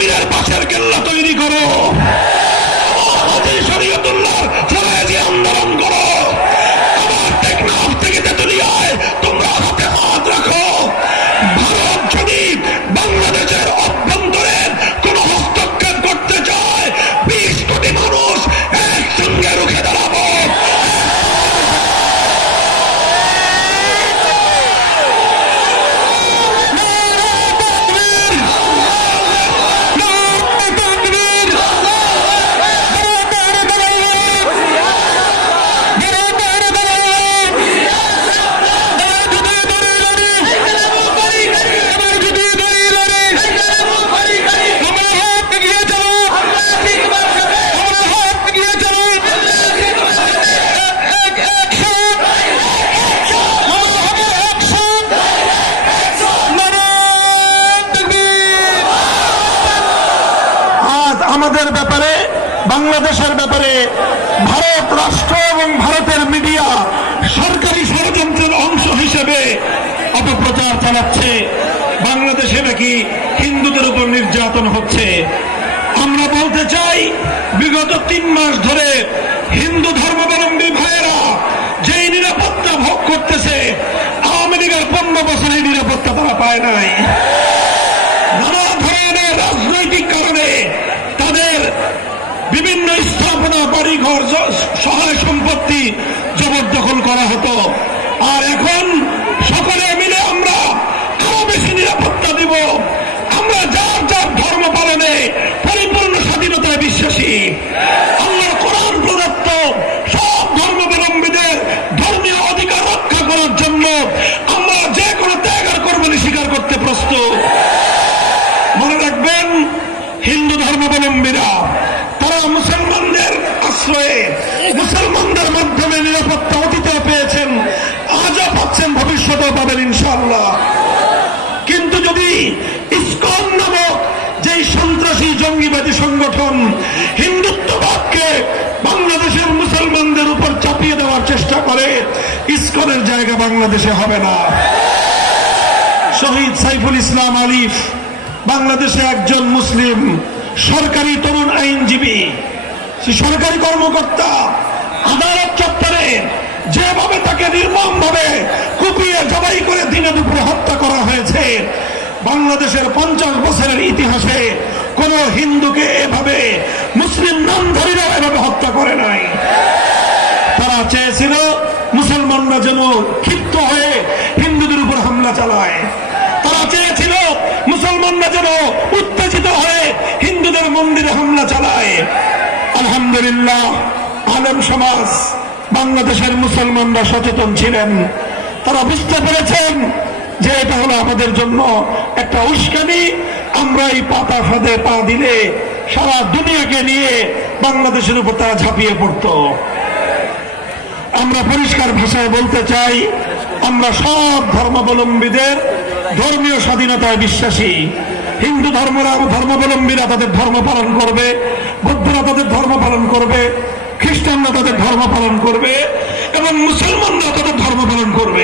পীরের পাশের কেল্লা তৈরি করো। আমাদের ব্যাপারে, বাংলাদেশের ব্যাপারে, ভারত রাষ্ট্র এবং ভারতের মিডিয়া সরকারি ষড়যন্ত্রের অংশ হিসেবে অপপ্রচার চালাচ্ছে। বাংলাদেশে নাকি হিন্দুদের উপর নির্যাতন হচ্ছে। আমরা বলতে চাই, বিগত তিন মাস ধরে হিন্দু ধর্মাবলম্বী ভাইয়েরা যেই নিরাপত্তা ভোগ করতেছে, আওয়ামী লীগের পনেরো বছরের নিরাপত্তা তারা পায় নাই। জ- সহায় সম্পত্তি জবরদখল করা হতো। আর এখন সকলে মিলে আমরা আরও বেশি নিরাপত্তা দিব। আমরা যার যার ধর্ম পালনে পরিপূর্ণ স্বাধীনতায় বিশ্বাসী। আল্লাহর কোরআন প্রদত্ত সব ধর্মাবলম্বীদের ধর্মীয় অধিকার রক্ষা করার জন্য আমরা যে কোনো ত্যাগ আর কোরবানি স্বীকার করতে প্রস্তুত। মনে রাখবেন, হিন্দু ধর্মাবলম্বীরা, তারা মুসলমানদের আশ্রয়ে মুসলমানদের মাধ্যমে নিরাপত্তা অতীতে পেয়েছেন, আজও পাচ্ছেন ভবিষ্যতেও পাবেন ইনশাআল্লাহ। কিন্তু যদি ইসকন নামক যেই সন্ত্রাসী জঙ্গিবাদী সংগঠন হিন্দুত্ববাদকে বাংলাদেশের মুসলমানদের উপর চাপিয়ে দেওয়ার চেষ্টা করে, ইসকনের জায়গা বাংলাদেশে হবে না। শহীদ সাইফুল ইসলাম আলিফ, বাংলাদেশে একজন মুসলিম, সরকারি তরুণ আইনজীবী সে সরকারি কর্মকর্তা, আদালত চত্বরে যেভাবে তাকে নির্মম ভাবে কুপিয়ে জবাই করে দিনে দুপুরে হত্যা করা হয়েছে, বাংলাদেশের পঞ্চাশ বছরের ইতিহাসে কোন হিন্দুকে এভাবে, মুসলিম নামধারীরা এভাবে হত্যা করে নাই। তারা চেয়েছিল মুসলমানরা যেন ক্ষিপ্ত হয়ে হিন্দুদের উপর হামলা চালায়। তারা চেয়েছিল মুসলমানরা যেন উত্তেজিত হয়ে হিন্দুদের মন্দিরে হামলা চালায়। আলহামদুলিল্লাহ, আলম সমাজ, বাংলাদেশের মুসলমানরা সচেতন ছিলেন। তারা বুঝতে পেরেছেন যে এটা হলো আমাদের জন্য একটা উস্কানি। আমরা এই পাতা ফাঁদে পা দিলে সারা দুনিয়াকে নিয়ে বাংলাদেশের উপর তারা ঝাঁপিয়ে পড়তো। আমরা পরিষ্কার ভাষায় বলতে চাই, আমরা সব ধর্মাবলম্বীদের ধর্মীয় স্বাধীনতায় বিশ্বাসী। হিন্দু ধর্মরা ধর্মাবলম্বীরা তাদের ধর্ম পালন করবে বৌদ্ধরা তাদের ধর্ম পালন করবে খ্রিস্টানরা তাদের ধর্ম পালন করবে এবং মুসলমানরা তাদের ধর্ম পালন করবে।